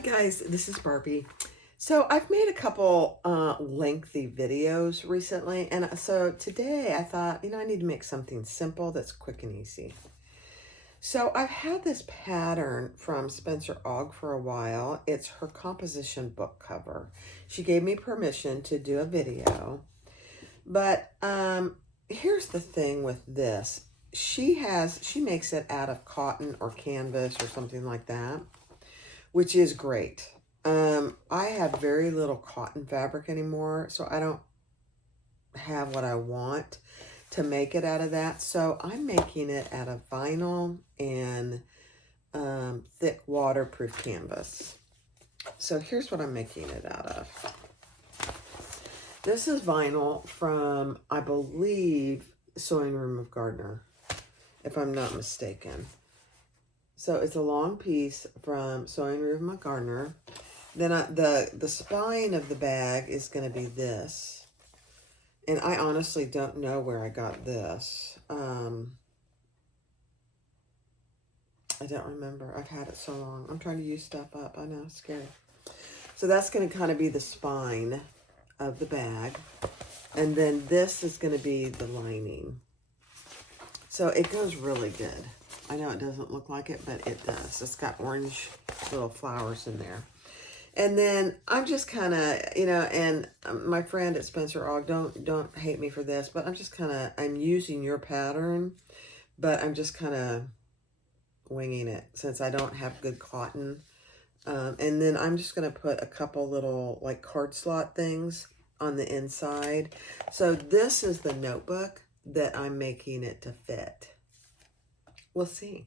Hi guys, this is Barbie. So I've made a couple lengthy videos recently, and so today I thought, I need to make something simple that's quick and easy. So I've had this pattern from Spencer Ogg for a while. It's her composition book cover. She gave me permission to do a video, but here's the thing with this. She makes it out of cotton or canvas or something like that, which is great. I have very little cotton fabric anymore, so I don't have what I want to make it out of that. So I'm making it out of vinyl and thick waterproof canvas. So here's what I'm making it out of. This is vinyl from, I believe, Sewing Room of Gardner, if I'm not mistaken. So it's a long piece from Sewing Room of Gardner. Then the spine of the bag is going to be this. And I honestly don't know where I got this. I don't remember. I've had it so long. I'm trying to use stuff up. I know, it's scary. So that's going to kind of be the spine of the bag. And then this is going to be the lining. So it goes really good. I know it doesn't look like it, but it does. It's got orange little flowers in there. And then I'm just kind of, and my friend at Spencer Ogg, don't hate me for this, but I'm just kind of, I'm using your pattern, but I'm just kind of winging it since I don't have good cotton. And then I'm just going to put a couple little like card slot things on the inside. So this is the notebook that I'm making it to fit. We'll see.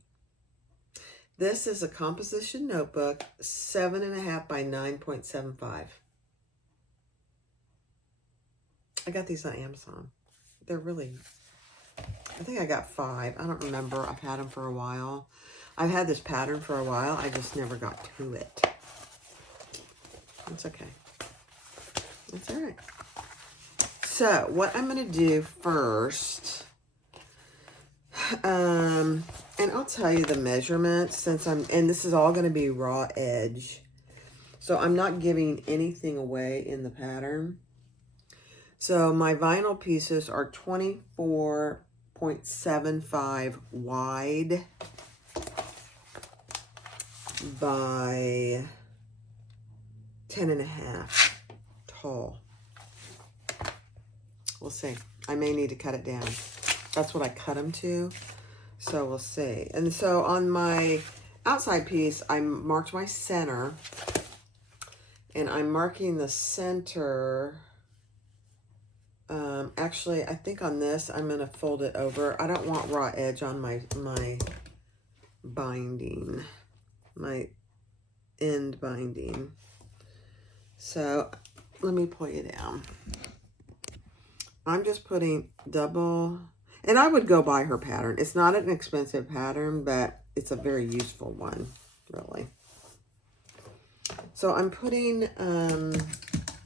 This is a composition notebook, 7.5 by 9.75. I got these on Amazon. They're really, I think I got 5. I don't remember. I've had them for a while. I've had this pattern for a while. I just never got to it. It's okay. It's all right. So what I'm going to do first, and I'll tell you the measurements and this is all going to be raw edge. So I'm not giving anything away in the pattern. So my vinyl pieces are 24.75 wide by 10.5 tall. We'll see. I may need to cut it down. That's what I cut them to. So we'll see. And so on my outside piece, I marked my center. And I'm marking the center. Actually, I think on this, I'm going to fold it over. I don't want raw edge on my binding, my end binding. So let me pull you down. I'm just putting double, and I would go buy her pattern. It's not an expensive pattern, but it's a very useful one, really. So I'm putting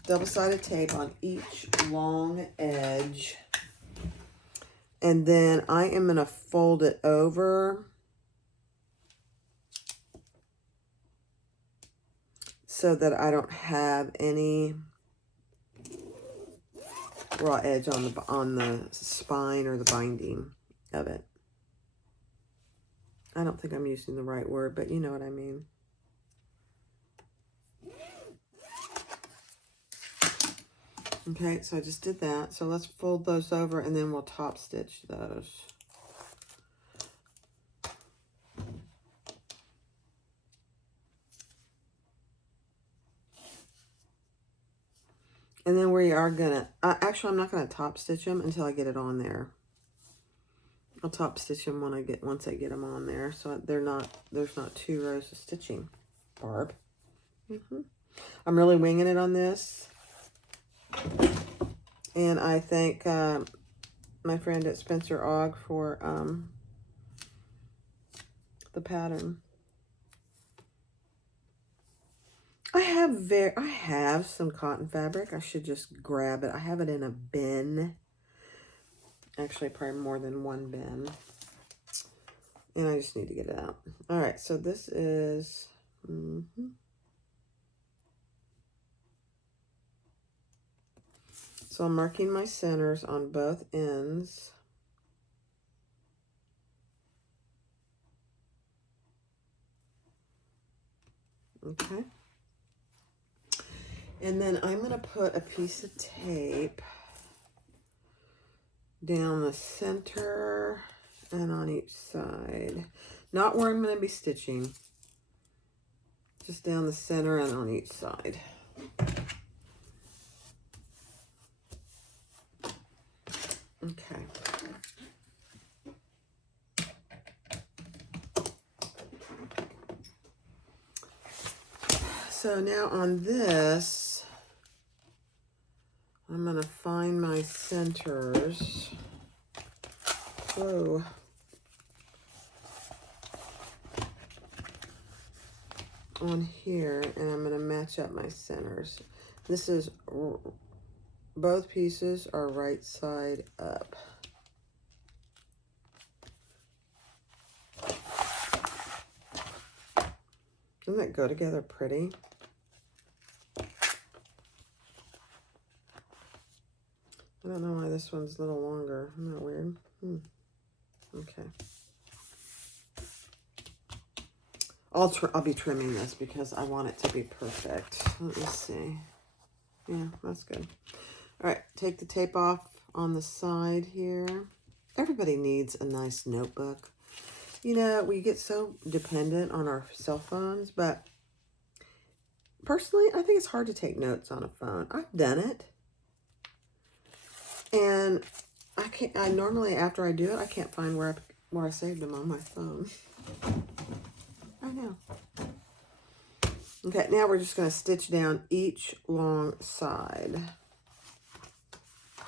double-sided tape on each long edge. And then I am going to fold it over so that I don't have any raw edge on the spine or the binding of it. I don't think I'm using the right word, but you know what I mean. Okay, so I just did that. So let's fold those over and then we'll top stitch those. And then we are gonna, actually I'm not gonna top stitch them until I get it on there. I'll top stitch them once I get them on there. So there's not 2 rows of stitching, Barb. I'm really winging it on this. And I thank my friend at Spencer Ogg for the pattern. I have some cotton fabric. I should just grab it. I have it in a bin. Actually, probably more than one bin. And I just need to get it out. All right, so this is So I'm marking my centers on both ends. Okay. And then I'm going to put a piece of tape down the center and on each side. Not where I'm going to be stitching. Just down the center and on each side. Okay. So now on this, I'm going to find my centers. Whoa. On here, and I'm going to match up my centers. This is, both pieces are right side up. Doesn't that go together pretty? I don't know why this one's a little longer. Isn't that weird? Okay. I'll be trimming this because I want it to be perfect. Let me see. Yeah, that's good. All right, take the tape off on the side here. Everybody needs a nice notebook. You know, we get so dependent on our cell phones, but personally, I think it's hard to take notes on a phone. I've done it. And I normally, after I do it, I can't find where I saved them on my phone. I know. Okay, now we're just going to stitch down each long side.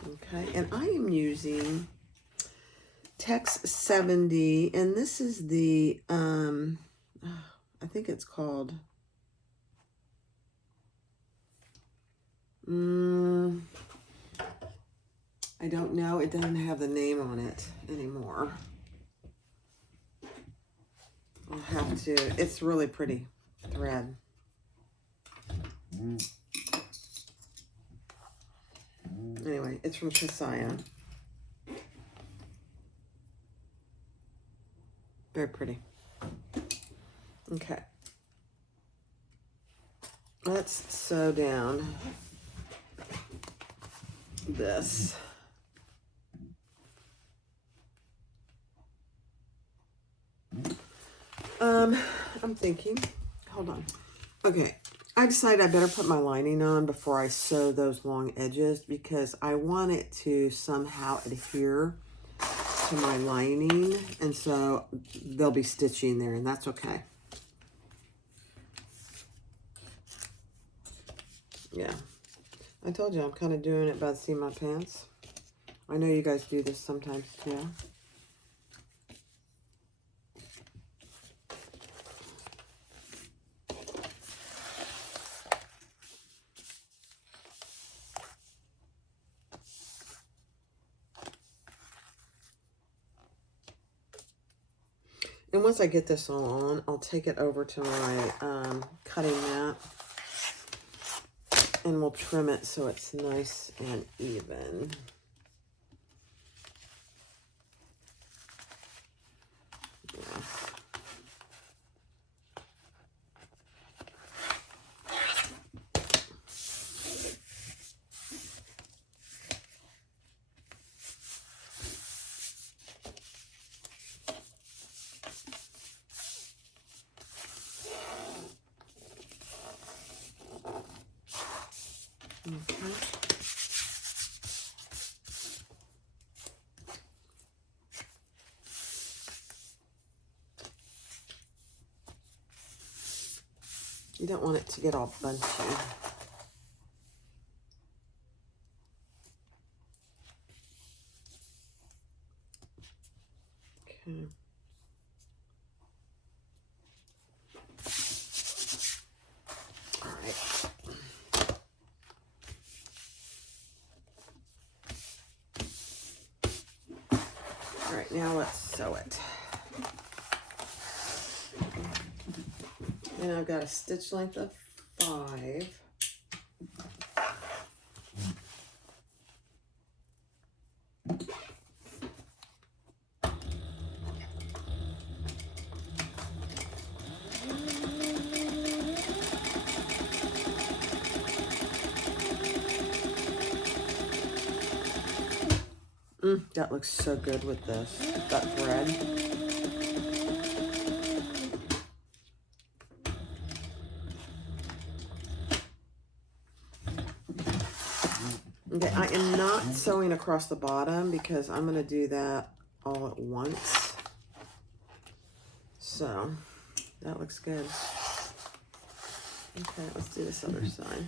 Okay, and I am using Tex 70, and this is the, I think it's called, I don't know. It doesn't have the name on it anymore. I'll have to, it's really pretty thread. Anyway, it's from Kesia. Very pretty. Okay. Let's sew down this. I'm thinking, hold on. Okay, I decided I better put my lining on before I sew those long edges because I want it to somehow adhere to my lining, and so they'll be stitching there, and that's okay. Yeah, I told you I'm kind of doing it by the seat of my pants. I know you guys do this sometimes too. And once I get this all on, I'll take it over to my cutting mat, and we'll trim it so it's nice and even. Yeah. Okay. You don't want it to get all bunchy. Okay. All right. All right, now let's sew it. And I've got a stitch length of 5. That looks so good with this, that thread. Okay, I am not sewing across the bottom because I'm going to do that all at once. So, that looks good. Okay, let's do this other side.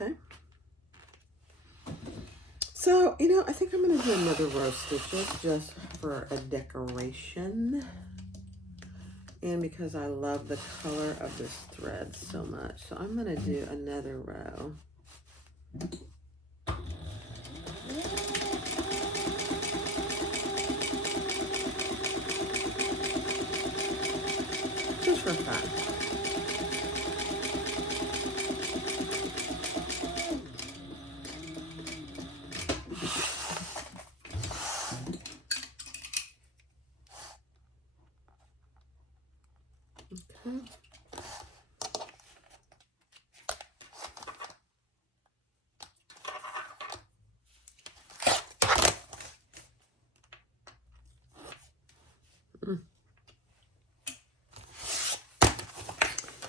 Okay. So, you know, I think I'm going to do another row stitches just for a decoration. And because I love the color of this thread so much. So I'm going to do another row. Just for fun.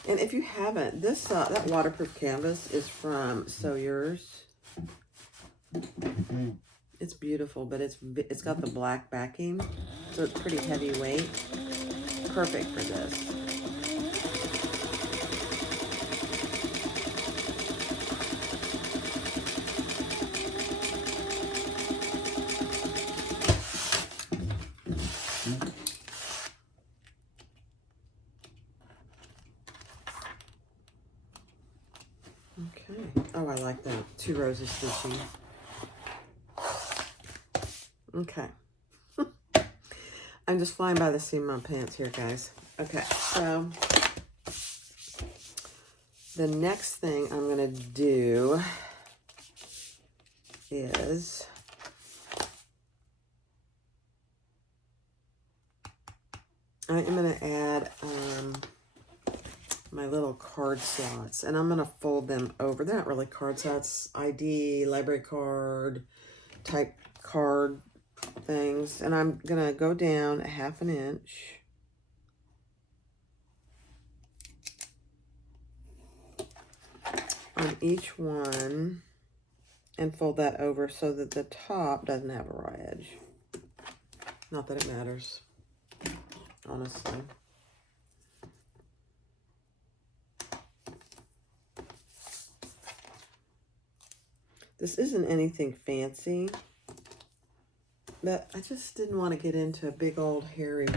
And if you haven't, this that waterproof canvas is from Sew Yours. It's beautiful, but it's got the black backing, so it's pretty heavyweight. Perfect for this. Okay. Oh, I like that. 2 rows of stitching. Okay. I'm just flying by the seam of my pants here, guys. Okay, so the next thing I'm going to do is I am going to add my little card slots, and I'm going to fold them over. They're not really card slots, ID, library card, type card things, and I'm going to go down 1/2 inch. On each one and fold that over so that the top doesn't have a raw edge. Not that it matters, honestly. This isn't anything fancy, but I just didn't want to get into a big old hairy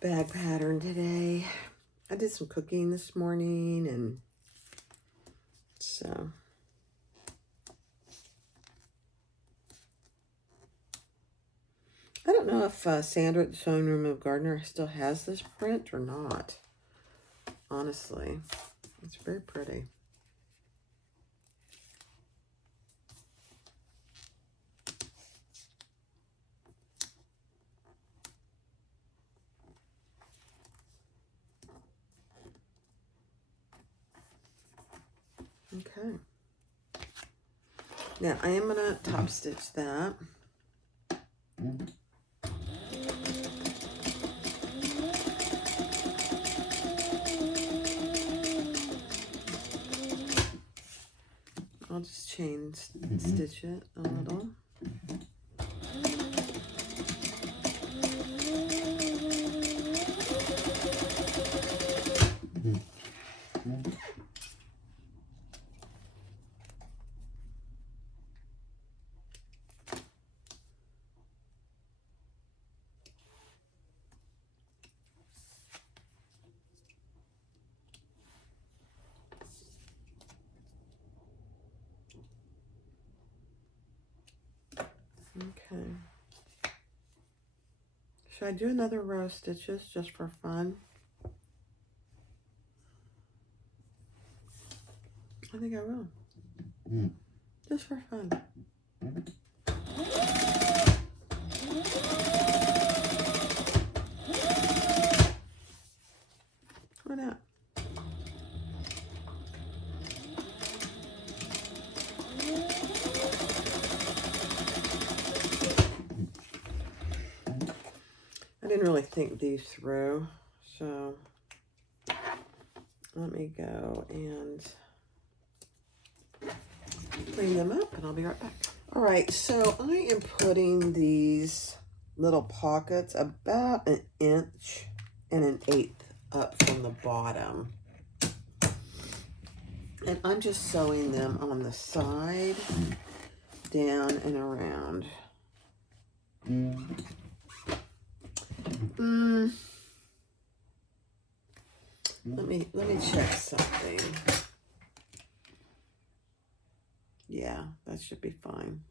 bag pattern today. I did some cooking this morning, and so I don't know if Sandra at the Sewing Room of Gardner still has this print or not. Honestly, it's very pretty. Okay. Now I am going to top stitch that. I'll just chain stitch it a little. Okay. Should I do another row of stitches just for fun? I think I will. Just for fun. Why not? I didn't really think these through, so let me go and clean them up and I'll be right back. All right, so I am putting these little pockets about 1 1/8 up from the bottom. And I'm just sewing them on the side, down and around. Let me check something. Yeah, that should be fine.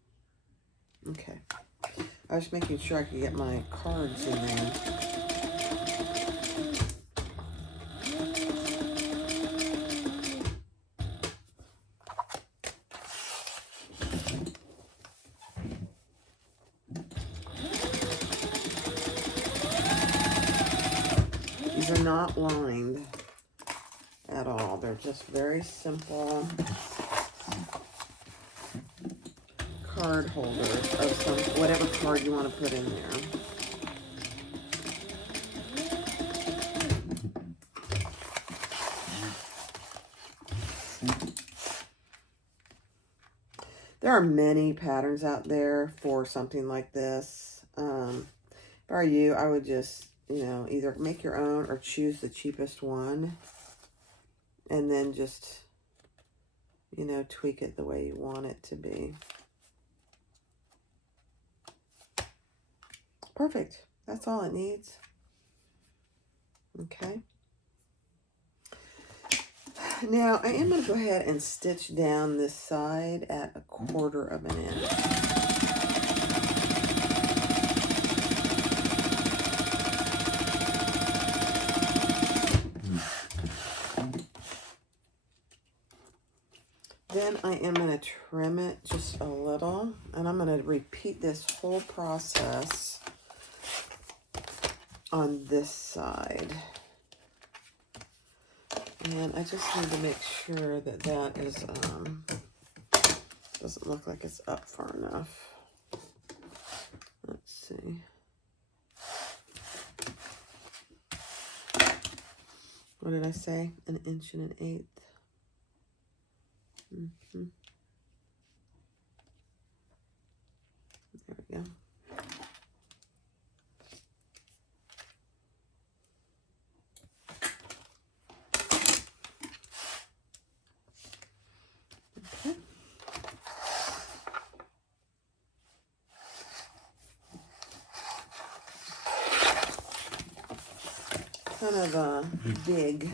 Okay. I was making sure I could get my cards in there. These are not lined at all. They're just very simple card holders of some whatever card you want to put in there. There are many patterns out there for something like this. If I were you, I would just, either make your own or choose the cheapest one. And then just, tweak it the way you want it to be. Perfect. That's all it needs. Okay. Now, I am going to go ahead and stitch down this side at 1/4 of an inch. Then I am going to trim it just a little, and I'm going to repeat this whole process on this side. And I just need to make sure that that is, doesn't look like it's up far enough. Let's see. What did I say? 1 1/8 inches. There we go. Kind of big.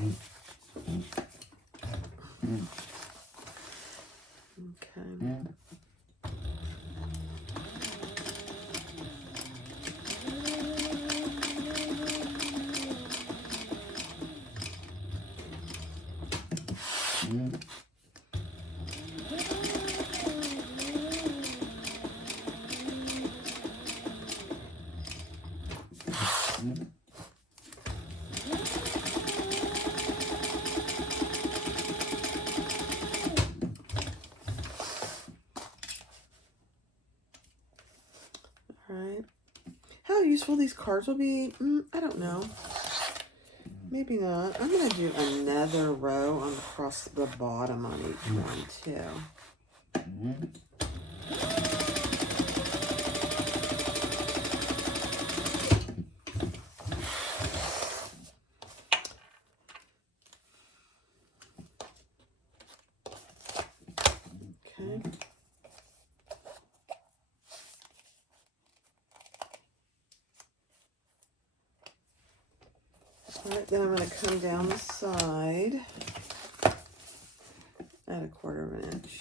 Okay. How useful these cards will be, I don't know. Maybe not. I'm going to do another row on across the bottom on each one, too. Okay. All right, then I'm going to come down the side at 1/4 of an inch.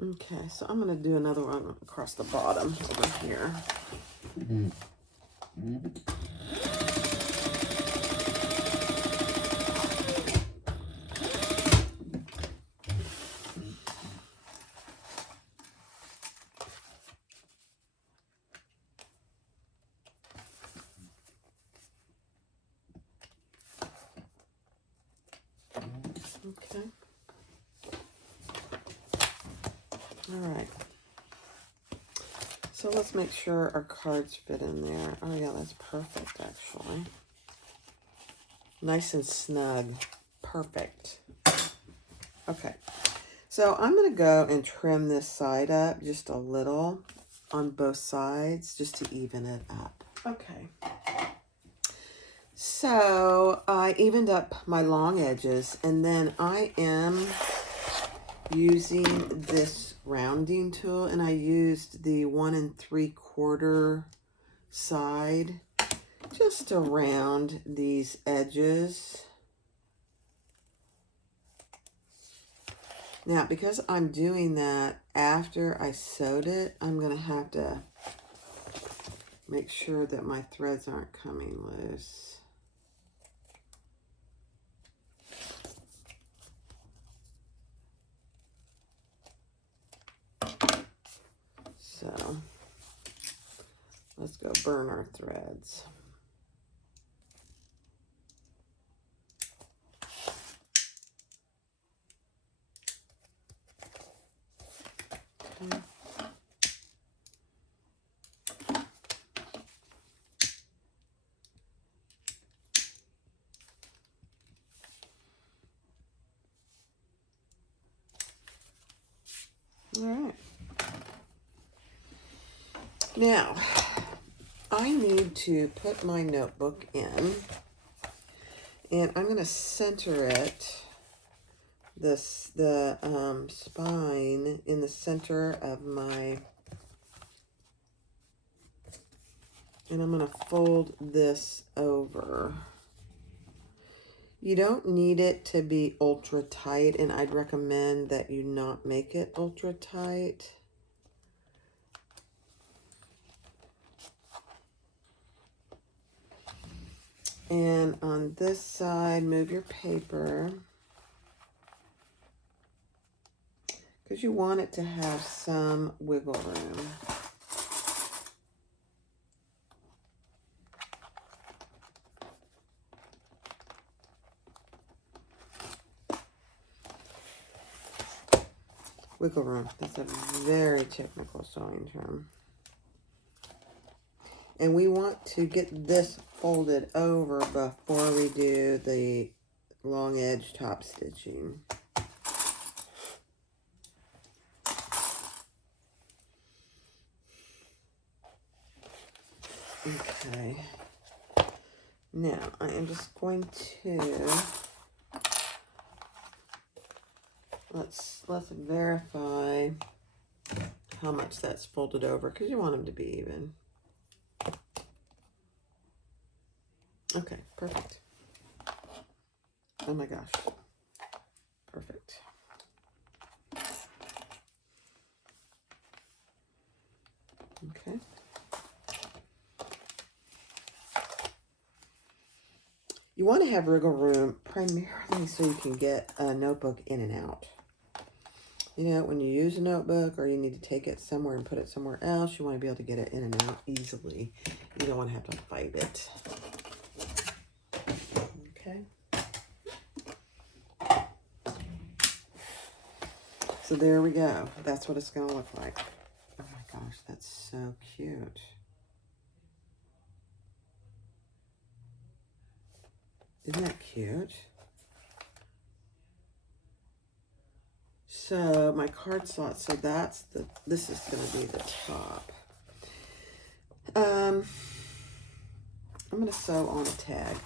Okay, so I'm going to do another one across the bottom over here. Okay. All right. So let's make sure our cards fit in there. Oh yeah, that's perfect actually. Nice and snug. Perfect. Okay. So I'm going to go and trim this side up just a little on both sides just to even it up. Okay. So I evened up my long edges, and then I am using this rounding tool, and I used the 1 3/4 side just to round these edges. Now, because I'm doing that after I sewed it, I'm going to have to make sure that my threads aren't coming loose. So let's go burn our threads. Okay. All right. Now, I need to put my notebook in, and I'm going to center it, the spine in the center of my, and I'm going to fold this over. You don't need it to be ultra tight, and I'd recommend that you not make it ultra tight. And on this side, move your paper, because you want it to have some wiggle room. Wiggle room, that's a very technical sewing term. And we want to get this folded over before we do the long edge top stitching. Okay. Now I am just going to let's verify how much that's folded over, because you want them to be even. Okay, perfect. Oh my gosh. Perfect. Okay. You want to have wiggle room primarily so you can get a notebook in and out. You know, when you use a notebook or you need to take it somewhere and put it somewhere else, you want to be able to get it in and out easily. You don't want to have to fight it. Okay. So there we go. That's what it's going to look like. Oh my gosh, that's so cute. Isn't that cute? So my card slot, so that's this is going to be the top. I'm going to sew on a tag.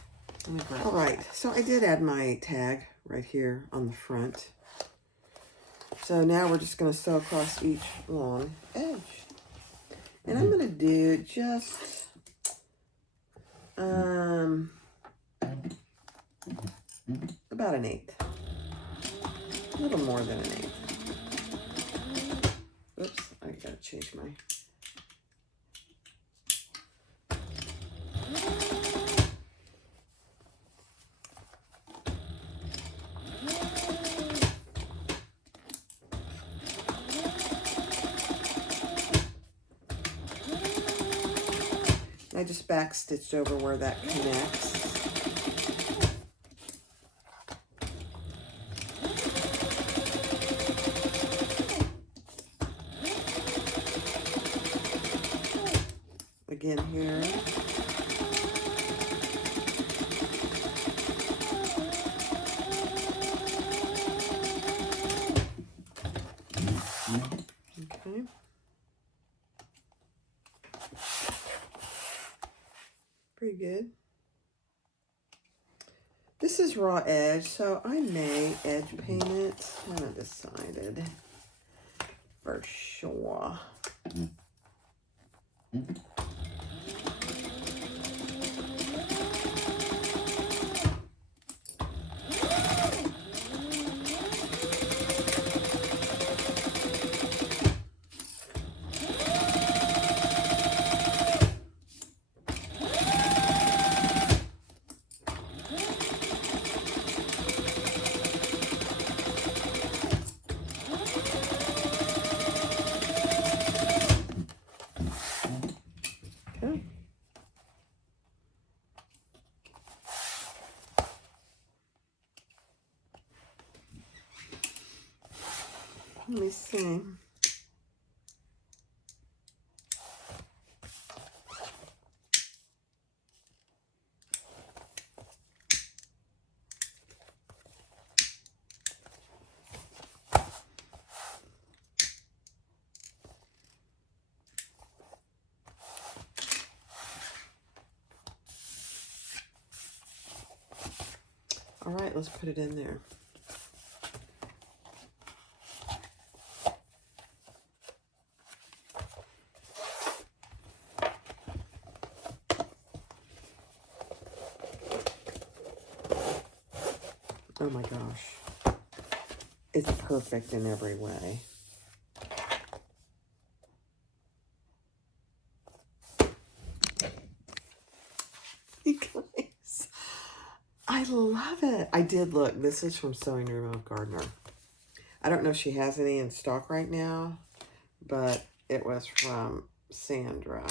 All right, so I did add my tag right here on the front. So now we're just going to sew across each long edge. And I'm going to do just about 1/8. A little more than 1/8. I gotta change my... I just back stitched over where that connects. Again here. Okay. Pretty good. This is raw edge, so I may edge paint it. Haven't decided for sure. Let me see. All right, let's put it in there. Oh my gosh. It's perfect in every way. You guys, I love it. I did look. This is from Sewing Room of Gardner. I don't know if she has any in stock right now, but it was from Sandra.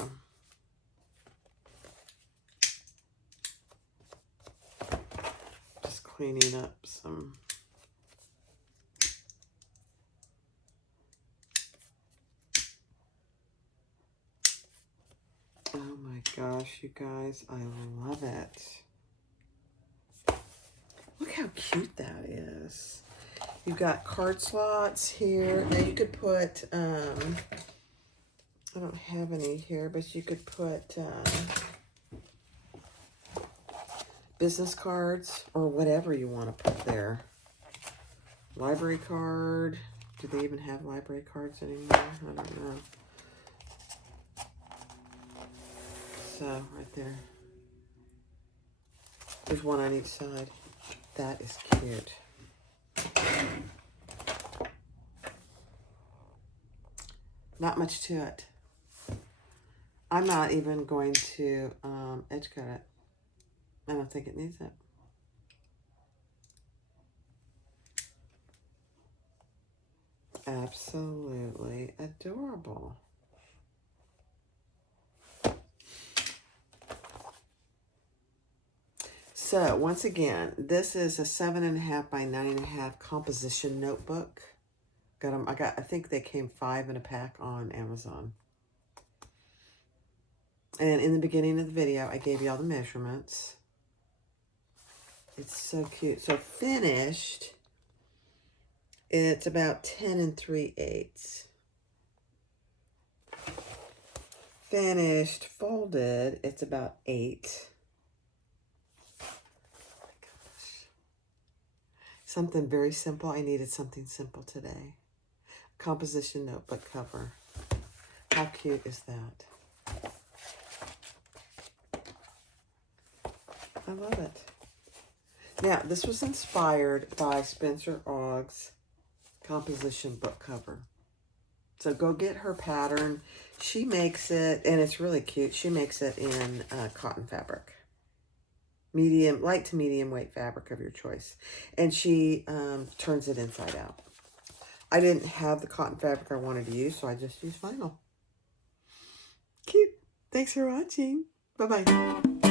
Just cleaning up some. Oh my gosh, you guys, I love it. Look how cute that is. You've got card slots here. Now you could put, I don't have any here, but you could put business cards or whatever you want to put there. Library card. Do they even have library cards anymore? I don't know. So, right there. There's one on each side. That is cute. Not much to it. I'm not even going to edge cut it. I don't think it needs it. Absolutely adorable. So once again, this is a 7.5 by 9.5 composition notebook. Got them. I think they came 5 in a pack on Amazon. And in the beginning of the video, I gave you all the measurements. It's so cute. So finished, it's about 10 3/8. Finished, folded, it's about 8. Something very simple. I needed something simple today. Composition notebook cover. How cute is that? I love it. Now, this was inspired by Spencer Ogg's composition book cover. So go get her pattern. She makes it, and it's really cute. She makes it in cotton fabric. Medium, light to medium weight fabric of your choice. And she turns it inside out. I didn't have the cotton fabric I wanted to use, so I just used vinyl. Cute. Thanks for watching. Bye-bye.